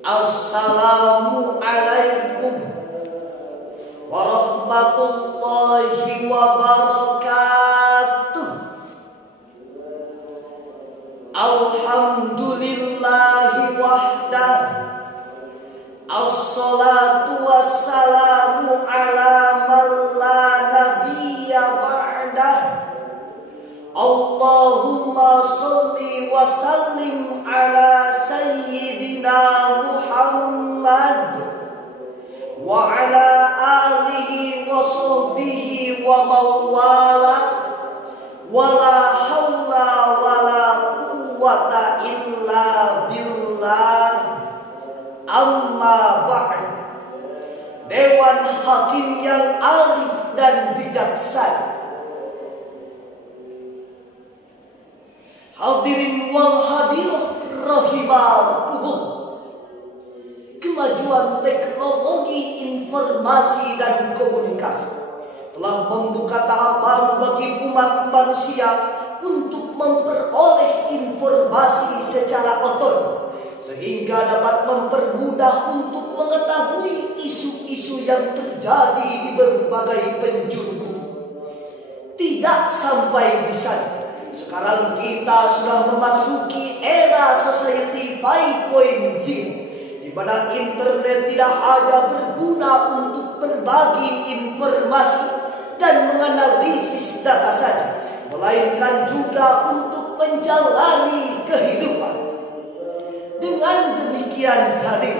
Assalamualaikum warahmatullahi wabarakatuh. Alhamdulillahi wahdah. Assalatu wassalamu ala man la nabiyya ba'dah. Allahumma sholli wa sallim ala sayyidina Muhammad wa ala alihi wa sahbihi wa mawala wa la hawla wa la quwwata illa billah. Amma ba'd. Dewan Hakim yang arif dan bijaksana, hadirin wal hadirah rahimakumullah. Kemajuan teknologi informasi dan komunikasi telah membuka tahap baru bagi umat manusia untuk memperoleh informasi secara otonom, sehingga dapat mempermudah untuk mengetahui isu-isu yang terjadi di berbagai penjuru bumi. Tidak sampai di sana, sekarang kita sudah memasuki era society 5.0, di mana internet tidak hanya berguna untuk berbagi informasi dan menganalisis data saja, melainkan juga untuk menjalani kehidupan. Dengan demikian hadir,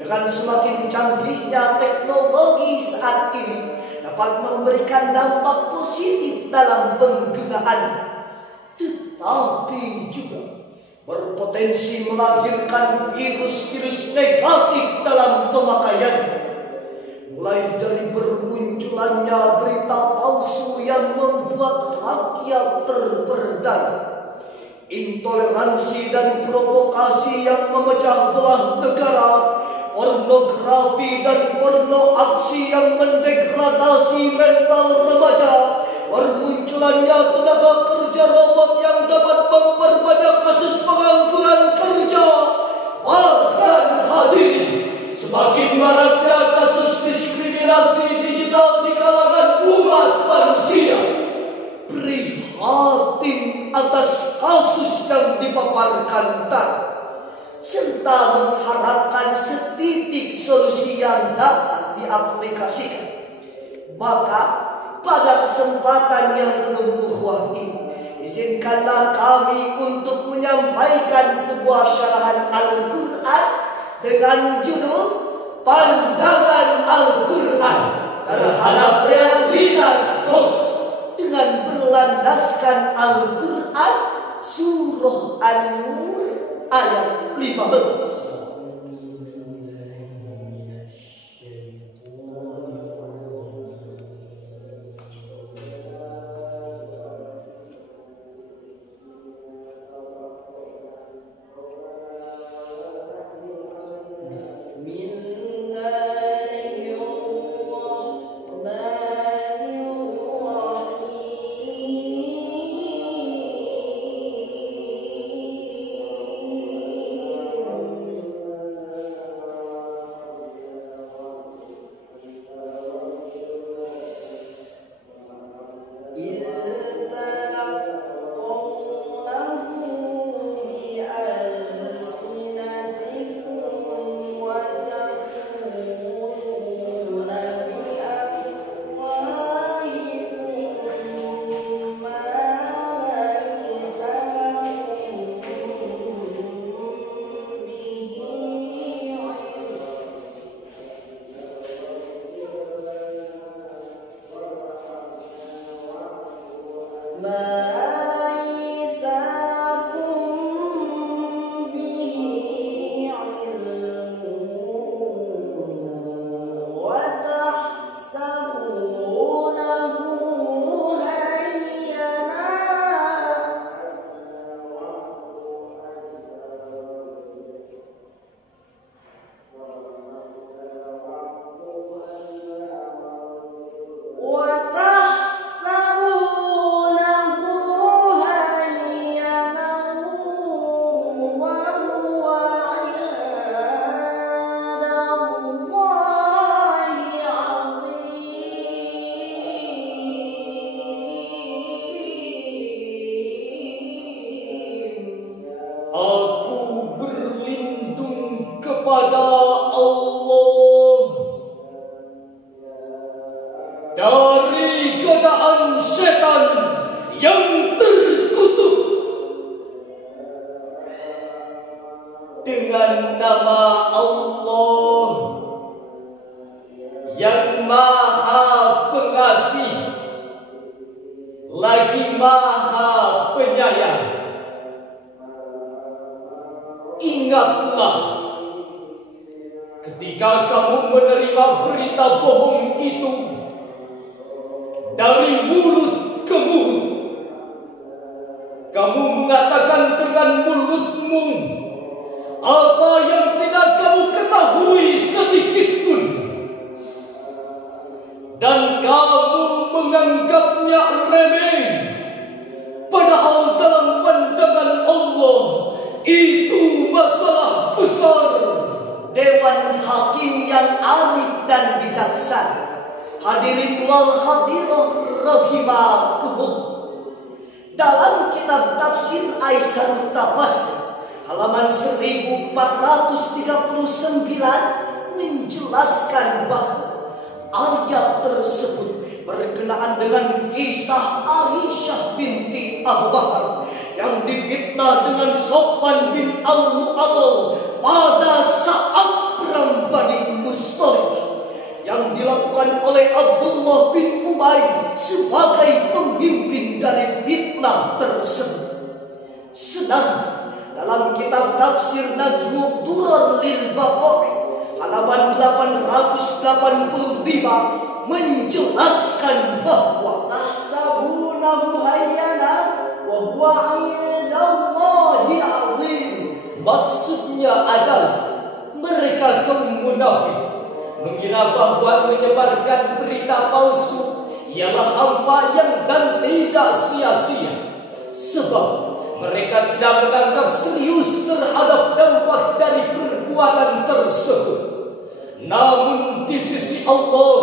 dengan semakin canggihnya teknologi saat ini dapat memberikan dampak positif dalam penggunaan, tetapi juga berpotensi melahirkan virus-virus negatif dalam pemakaiannya. Mulai dari bermunculannya berita palsu yang membuat rakyat terperdaya, intoleransi dan provokasi yang memecah belah negara, pornografi dan porno aksi yang mendegradasi mental remaja, bermunculannya tenaga kerja robot yang dapat memperbanyak kasus pengangguran kerja, bahkan hadir semakin maraknya kasus diskriminasi digital di kalangan umat manusia. Prihatin atas kasus yang dipaparkan tadi, serta mengharapkan setitik solusi yang dapat diaplikasikan. Maka pada kesempatan yang penuh ukhuwah ini, izinkanlah kami untuk menyampaikan sebuah syarahan Al-Quran dengan judul Pandangan Al-Quran terhadap Realitas Hoax, dengan berlandaskan Al-Quran Surah An-Nur ayat 15. kepada Allah dari godaan setan yang terkutuk. Dengan nama Allah yang Maha Pengasih lagi Maha Penyayang. Ingatlah ketika kamu menerima berita bohong itu dari mulut ke mulut. Kamu mengatakan dengan mulutmu apa yang tidak kamu ketahui sedikit pun, dan kamu menganggapnya remeh, padahal dalam pandangan Allah itu masalah besar. Dewan Hakim yang arif dan bijaksana, hadirin wal hadirah rahimakumullah, dalam kitab tafsir Aisyah Tafsir halaman 1439 menjelaskan bahwa ayat tersebut berkenaan dengan kisah Aisyah binti Abu Bakar yang difitnah dengan Sofwan bin Al-Mu'attal pada saat perang Bani Mustalik yang dilakukan oleh Abdullah bin Ubay sebagai pemimpin dari fitnah tersebut. Sedangkan dalam kitab tafsir Najmud Durar lil Baqa'i halaman 885 menjelaskan bahwa tahsabunahu hayyana wa huwa 'indallahi 'azim. Maksudnya adalah mereka kaum munafik mengira bahwa menyebarkan berita palsu ialah hampa yang dan tidak sia-sia, sebab mereka tidak menganggap serius terhadap dampak dari perbuatan tersebut. Namun di sisi Allah,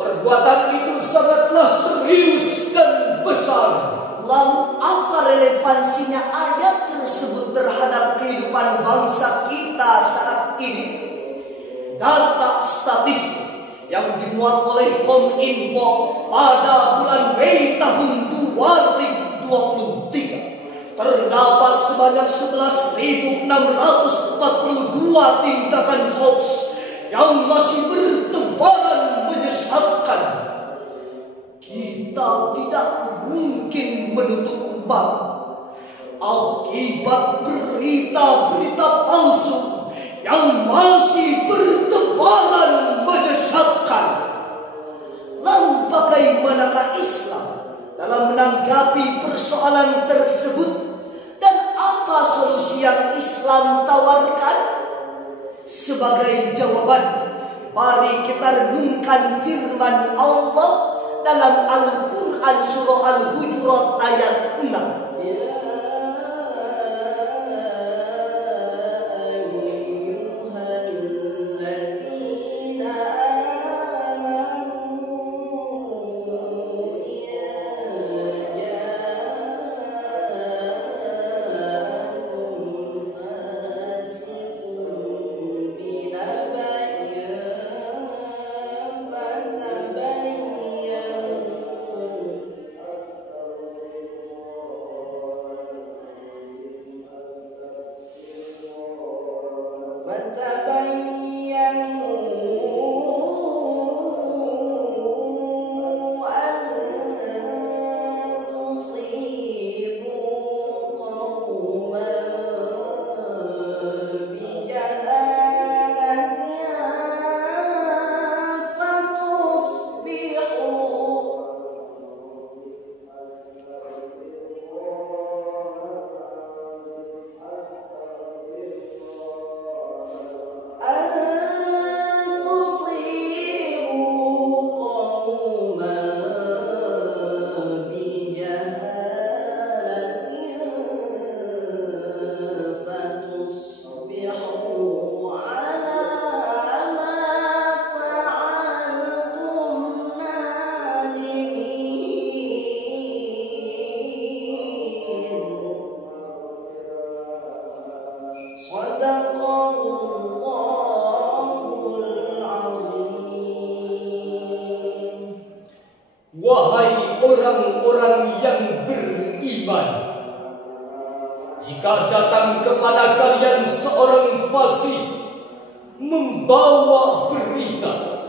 perbuatan itu sangatlah serius dan besar. Lalu apa relevansinya ayat tersebut terhadap kehidupan bangsa kita saat ini? Data statistik yang dimuat oleh Kominfo pada bulan Mei tahun 2023 terdapat sebanyak 11.642 tindakan hoax yang masih bertebaran menyesatkan. Kita tidak mungkin menutup mata akibat berita-berita palsu yang masih bertebaran menyesatkan. Lalu bagaimanakah Islam dalam menanggapi persoalan tersebut, dan apa solusi yang Islam tawarkan? Sebagai jawaban, mari kita renungkan firman Allah dalam Al-Quran surah Al-Hujurat ayat 6. Sadaqallahu Wahai orang-orang yang beriman, jika datang kepada kalian seorang fasik membawa berita,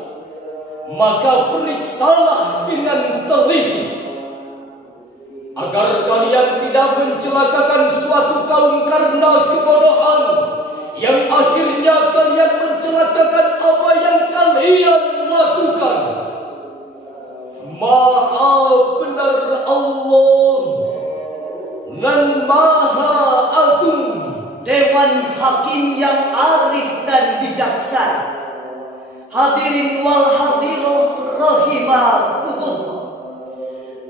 maka periksalah dengan teliti, agar kalian tidak mencelakakan suatu kaum karena kebodohan, yang akhirnya kalian mencelakakan apa yang kalian lakukan. Maha benar Allah dan Maha Agung, Dewan Hakim yang arif dan bijaksana. Hadirin wal hadiroh rahimakumullah.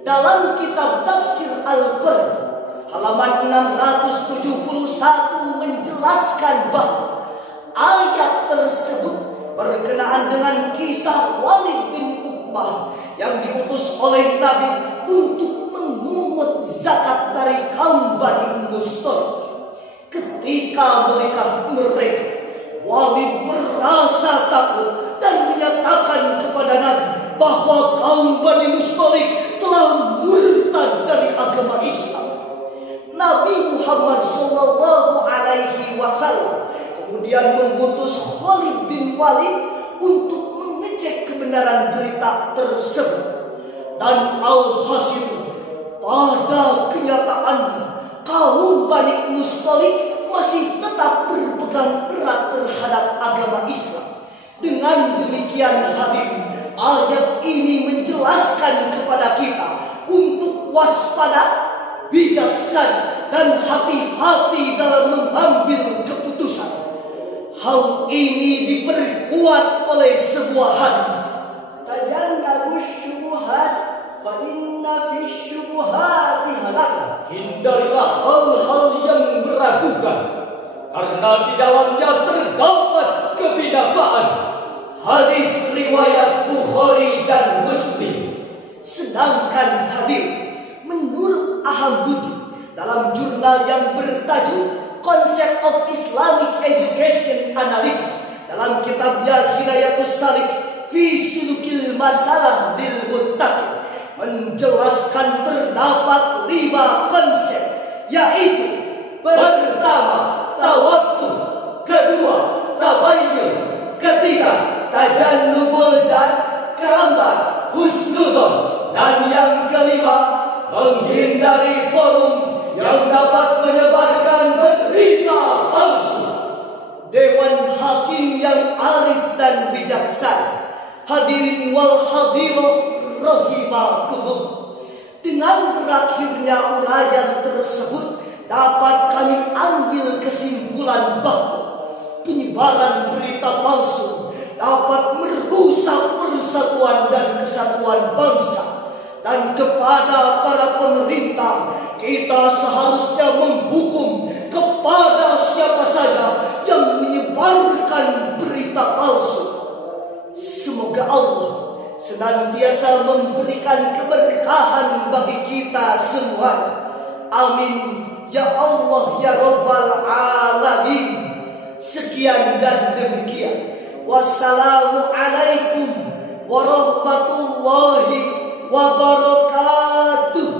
Dalam kitab tafsir Al-Qur'an halaman 671 menjelaskan bahwa ayat tersebut berkenaan dengan kisah Walid bin Uqbah yang diutus oleh Nabi untuk memungut zakat dari kaum Bani Mustalik. Ketika mereka Walid merasa takut dan menyatakan kepada Nabi bahwa kaum Bani Mustalik telah murtad dari agama Islam. Nabi Muhammad SAW kemudian mengutus Khalid bin Walid untuk mengecek kebenaran berita tersebut. Dan alhasil, pada kenyataannya kaum Bani Mustalik masih tetap berpegang erat terhadap agama Islam. Dengan demikian hadirin, ayat ini menjelaskan kepada kita untuk waspada, bijaksana, dan hati-hati dalam mengambil keputusan. Hal ini diperkuat oleh sebuah hadis. Tajannabu syubuhat fa inna fi syubuhati halakah. Hindarilah hal-hal yang meragukan, karena di dalamnya terdapat kebinasaan. Hadis riwayat Bukhari dan Muslim. Sedangkan hadir menurut Ahmad Budi dalam jurnal yang bertajuk Concept of Islamic Education Analysis dalam kitabnya Hidayatus Salik fi Sulukil Masalah lil Muttaqin menjelaskan terdapat 5 konsep, yaitu pertama tawakkul, kedua tabayyun, ketiga tajannubul zan, keempat husnudzon, dan yang kelima menghindari forum yang dapat menyebarkan berita palsu. Dewan Hakim yang arif dan bijaksana, hadirin wal hadiroh rahimakumullah. Dengan berakhirnya uraian tersebut dapat kami ambil kesimpulan bahwa penyebaran berita palsu dapat merusak persatuan dan kesatuan bangsa. Dan kepada para pemerintah, kita seharusnya menghukum kepada siapa saja yang menyebarkan berita palsu. Semoga Allah senantiasa memberikan keberkahan bagi kita semua. Amin ya Allah ya Rabbal Alamin. Sekian dan demikian. Wassalamualaikum warahmatullahi wabarakatuh.